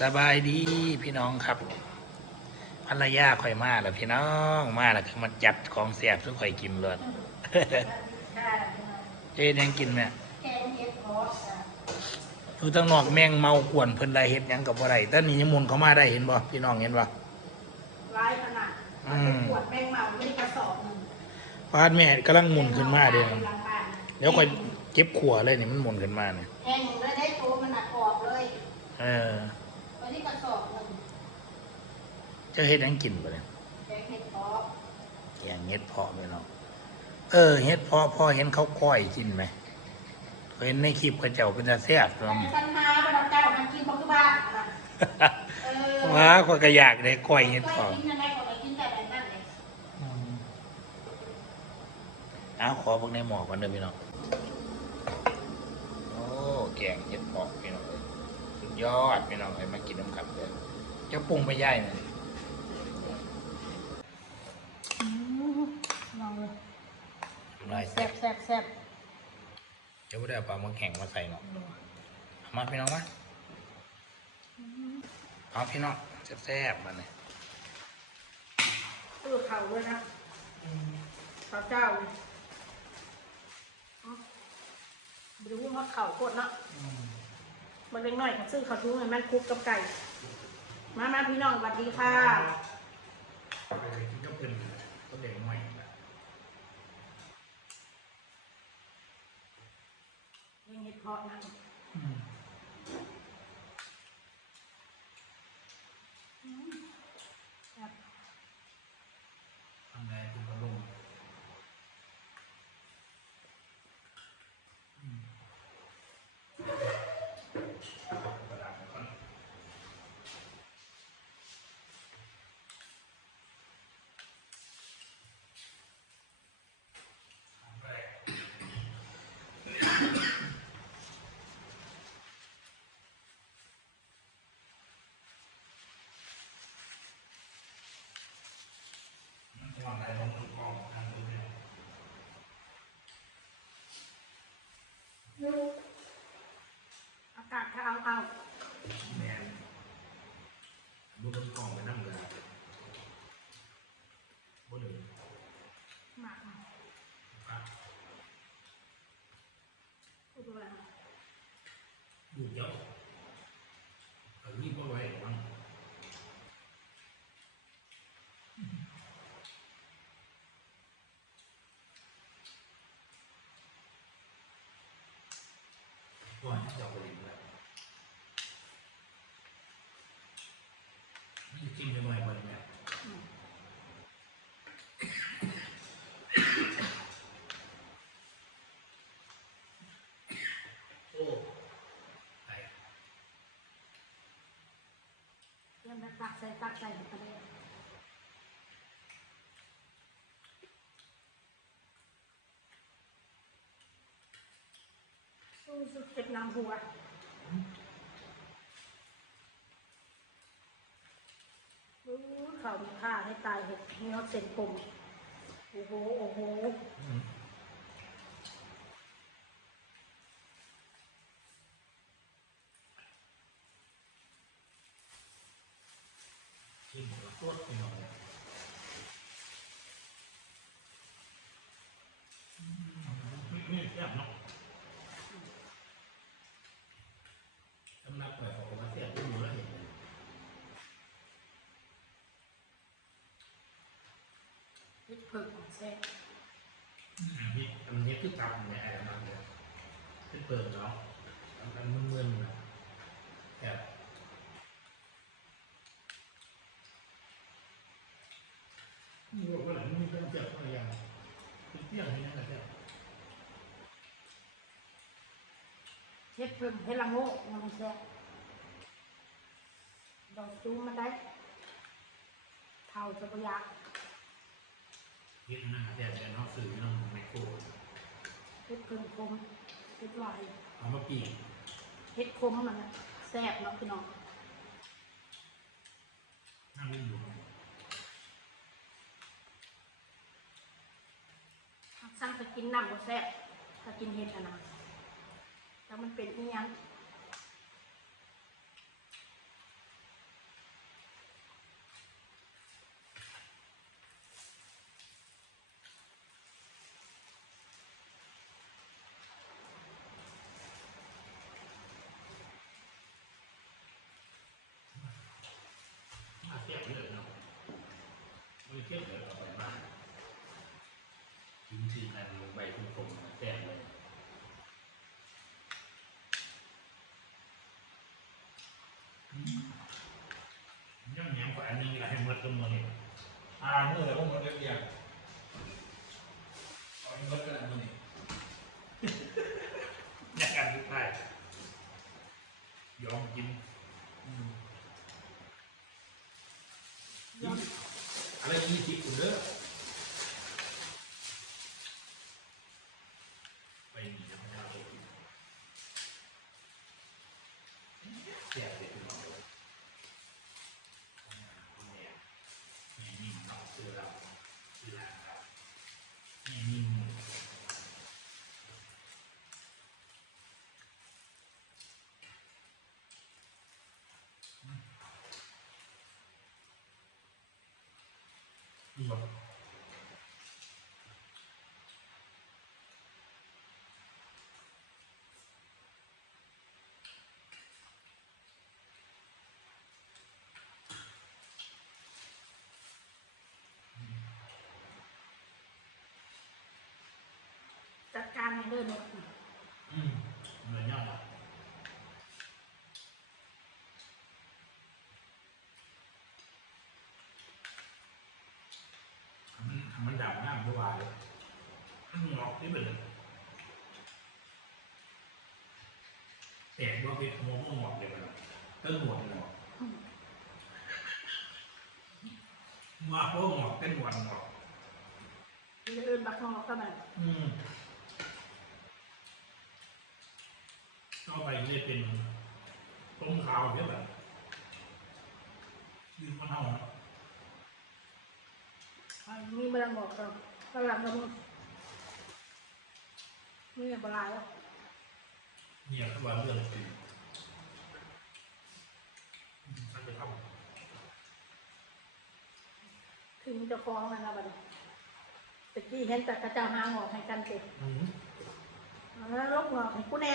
สบายดีพี่น้องครับภรรยาข่อยมาแล้วพี่น้องมาแล้วก็มาจัดของแสบทุกข่อยกินเลยเจ๊ยังกินไหมแกงเห็ดเพาะจ้ะอยู่ตั้งนอกแมงเมากวนเพิ่นได้เห็ดหยังกับบ่ได้แต่นี่ยมุนเขามาได้เห็นบ่พี่น้องเห็นบ่ร้ายขนาดอืมขวดแมงเมาไม่กระสอบหนึ่งฟาดแม่กำลังหมุนขึ้นมาเด้กำลังมาเดี๋ยวข่อยเก็บขัวเลยนี่มันหมุนขึ้นมาเนี่ยแห้งเลยได้โตมันหนักกรอบเลย เออ วันนี้กระสอบหนึ่ง เจะเฮ็ดหยังกินบ่เนี่ยแกงเห็ดเพาะแกงเฮ็ดเพาะพี่น้องเออเฮ็ดเพาะพ่อเห็นเขาก้อยกินไหมเห็นในคลิปเขาเจ้าเป็นตาแซ่บแต่เนาะฉันมาบรรดาเจ้ามันกินเพราะคือบ้านนะเออว้าข้อยก็อยากได้ก้อยเห็ดเพาะกินยังไงก็ไปกินแต่แบบนั้นเลยเอาขอพวกในหมอก่อนเด้อพี่น้องโอ้แกงเห็ดเพาะพี่น้องเอ้ยสุดยอดพี่น้องเอ้ยมากินน้ำขับเลยเจ้าปรุงไปย่ายหน่อย ลองเลย หน่อยแซ่บแซ่บแซ่บเจ้าไม่ได้เอาปลาหมึกแข็งมาใส่เนาะเอามาพี่น้องมาเอาพี่น้องแซ่บๆมาเนี่ยตู้เข่าด้วยนะข้าวเจ้าเลยไม่รู้ว่าเข่าโคตรเนาะมันเล็กน้อยก็ซื้อข้าวทุ้งให้มันคลุกกับไก่ มามาพี่น้องสวัสดีค่ะไปเลยกินก็เป็นก็เด็กใหม่ ละ ยังเห็ดเพาะนะ อืม ครับ ทำไงคุณกระลงอืมเอากระดาษมาก่อน มันจะวางอะไรลงถูกกองทางตรงนี้อากาศถ้าเอาเอาแมนบุกกองไปนั่งเลยบ่เลยหมากมาครับพูดดูอะไรนะดูเยอะเอานี่บ่ไว้บ้างก่อนที่จะเอาไปเรียนแล้วนี่จริงจะหน่อยบ่เนี่ย อืม โอ้ไป เตรีย มแบบตักใส่ตักใส่ไปเลยสู้สุดเก็บน้ำหัวอู้เขามีค่าให้ตายเห็ดเนื้อเส้นผมโอ้โห โอ้โห อืมชิมแล้วโคตรไปหน่อยอืมนี่แซ่บเนาะสำหรับข่อยของผมก็แซ่บทุกมื้อแล้วเห็นไหม เห็ดเผือกของแซ่บอันนี้อันนี้คือตับเนี่ยแอบมาเลยเป็นเปิดเนาะอันนั้นมึนๆนะแบบนี่บอกว่าหลังนี้ต้องเจ็บอะไรอย่างเป็นเตี้ยงให้ยังไงเจ็บเห็ดเผือกเห็ดละโง่ยังไม่แซ่บดอกจูมันได้เท่าจะประหยัด ยึดหน้าแดดแต่นอกสื่อน้องไมโครเห็ดเผือกคมเห็ดลอยเอามาปีกเห็ดคมมันน่ะแซ่บเนาะพี่น้องนั่งเล่นอยู่สั่งไปกินน้ำก็แซ่บถ้ากินเห็ดอะนะแล้วมันเป็นอีหยัง อันนึงอยากให้หมดตัวมือนี่ อ่าเมื่อไหร่พวกมันเรียกเรียกเอาเงินกันอะไรมันนี่ในการทุกท่ายยอมกินอืมยอมอะไรยี่สิบคุณเด้อไปหนีธรรมดาไปกินแซ่บเลยคุณหมอเลยคุณแม่แม่นิ่มเนาะเสื้อเราเสื้อเราแม่นิ่ม อืม จัดการให้เดินหมดอืมเหมือนยอดอะมันมันดำน้ำด้วยเลยมันงอกที่เป็นเลยแต่ว่าเป็นหัวมันงอกเลยมันต้นหัวมันงอกอืมมาเพราะงอกเป็นหัวงอกจะเดินบักงอกก็แบบอืม ก็ไปเลยเป็นต้มขาวเนี่ยแบบยืนมะนาวนะมีบลังบอกเรากำลังกำลังมีบลายอะเนี่ยคือว่าเรื่องจริงอืมท่านจะทถึงจะฟ้องแล้วนะบัดนี้ตะกี้เห็นแต่กระเจ้าหางอกให้กันเต็มำอืมแล้วลกงอกให้กูแน่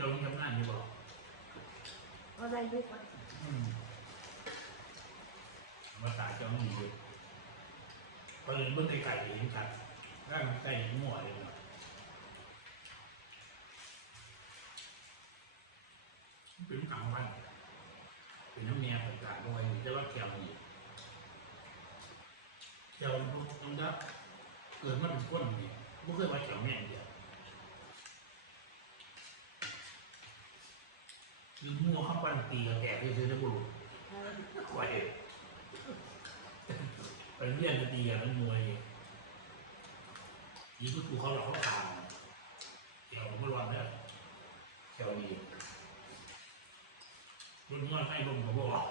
จะลงทำงานอยู่บ่ก็ได้ยุคมันอืมภาษาจะไม่มีเลยเพราะเรื่องเบื้องในไก่เห็นกันร่างไก่มั่วเลยเนาะเป็นกลางวันเป็นน้ำเมียต่างๆด้วยจะว่าแก้วนี่แก้วมันจะเกิดมาเป็นคนนี่ไม่เคยว่าแก้วแม่งเดียวห รือมั่วเข้าปันตีกับแก่ที่ซื้อได้บุรุษเออไหวไปเรียนดีกันนั้นมวยนี่ก็คือเขาหลอกเขาทานเดี๋ยวไม่รอดแล้วเดี๋ยวดีรุ่นเมื่อให้ลงเขาบอก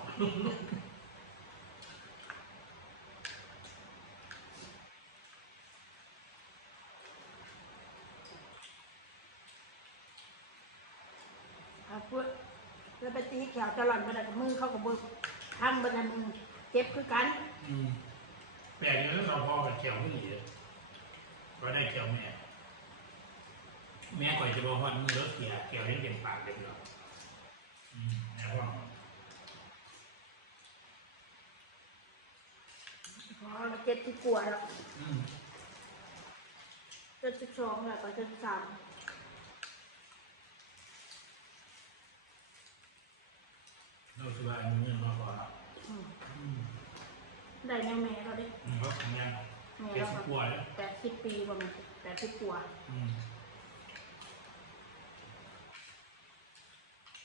เอาเพื่อแล้วไปตีแขวจะหล่อนไปได้กับมือเข้ากับมือทำบันมือเจ็บคือกันอืมแปลกอย่างนั้นเราพอกับแขวไม่ดีเลยก็ได้แขวแม่ แม่ก่อยจะบอกว่ามือรถเสียแขวยังเป็นปากเด็กเนาะอืมแม่ว่าพอเราเจ็บที่กลัวแล้วอืม เจ็บที่สองแล้วก็เจ็บที่สาม เราคิดว่าอันนี้เงินมากกว่าอืมอืมได้แม่แม่เราดิอืมเขาทำงานแม่เจ็ดเราสิบกว่าแล้วแปดสิบปีประมาณแปดสิบกว่าอืม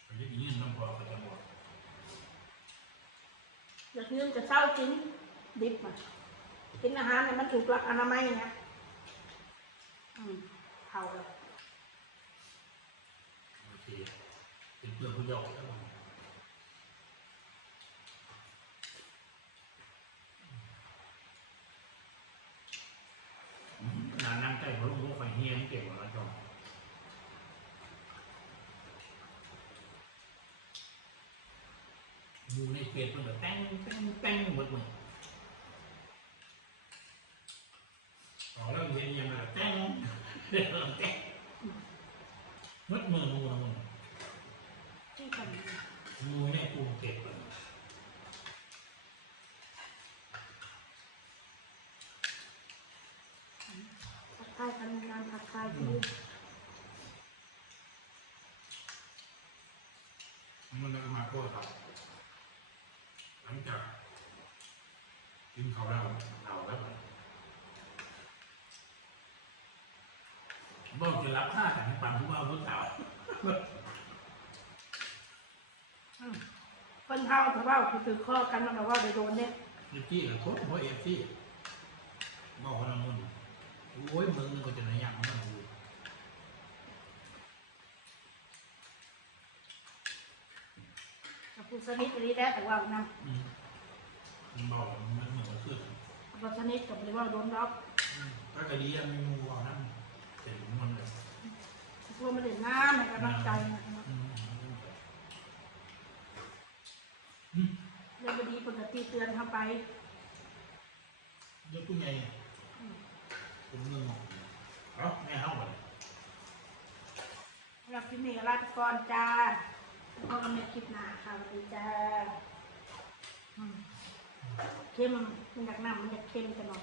ไปเรียกอีกเงินต้องพอเขาจะบอกแล้วเนื่องจะเศร้าจริงดิบมากินอาหารเนี่ยมันถูกหลักอนามัยนะอืมเท่าเลยโอเคเป็นเพื่อนผู้ยอกแล้วมั้งอืมขนาดนั่งใกล้เขาลงรถไฟเฮียมนเก่งกว่าเราจอม เกตมันแบบแต่งแต่งแต่งหมดเลยอ๋อแล้วเห็นยังไงแต่งแต่งมัดมือมูนะมึงที่ทำมูเนี่ยกูเก็บเลยทักทายกันงานทักทายที่มันก็มาโทษครับ หลังจากกินข้าวแล้วเอาแล้วบอกจะรับค่าแต่ในปั๊มทุกว่าพุทธสาวคนเท่าแต่ว่าคือถือข้อกันมาแบบว่าไปโดนเนี่ยยูจี้กับโคตรหัวเอฟซี่บอกคนละมุนโอ้ยมึงก็จะไหนยังมันดูกับผู้สนิทอันนี้ได้แต่ว่านำอืมมัน บอกมันเหมือนมันขึ้นผู้สนิทกับเรียกว่าโดนล็อกถ้ากระดียังมีมูเอานั่นเป็นมันเลยพวกมันเด่นน้ำในกำลังใจนะอืมเรื่องบดีปกติเตือนทำไปยกตัวใหญ่ผมเงินหมดเอ้าแม่เข้าไปรักที่นี่ราชกรจ้าแล้วก็เมคิดหนาค่ะสวัสดีจ้าอืม เค็มมันอยากน้ำมันอยากเค็มจะหน่อย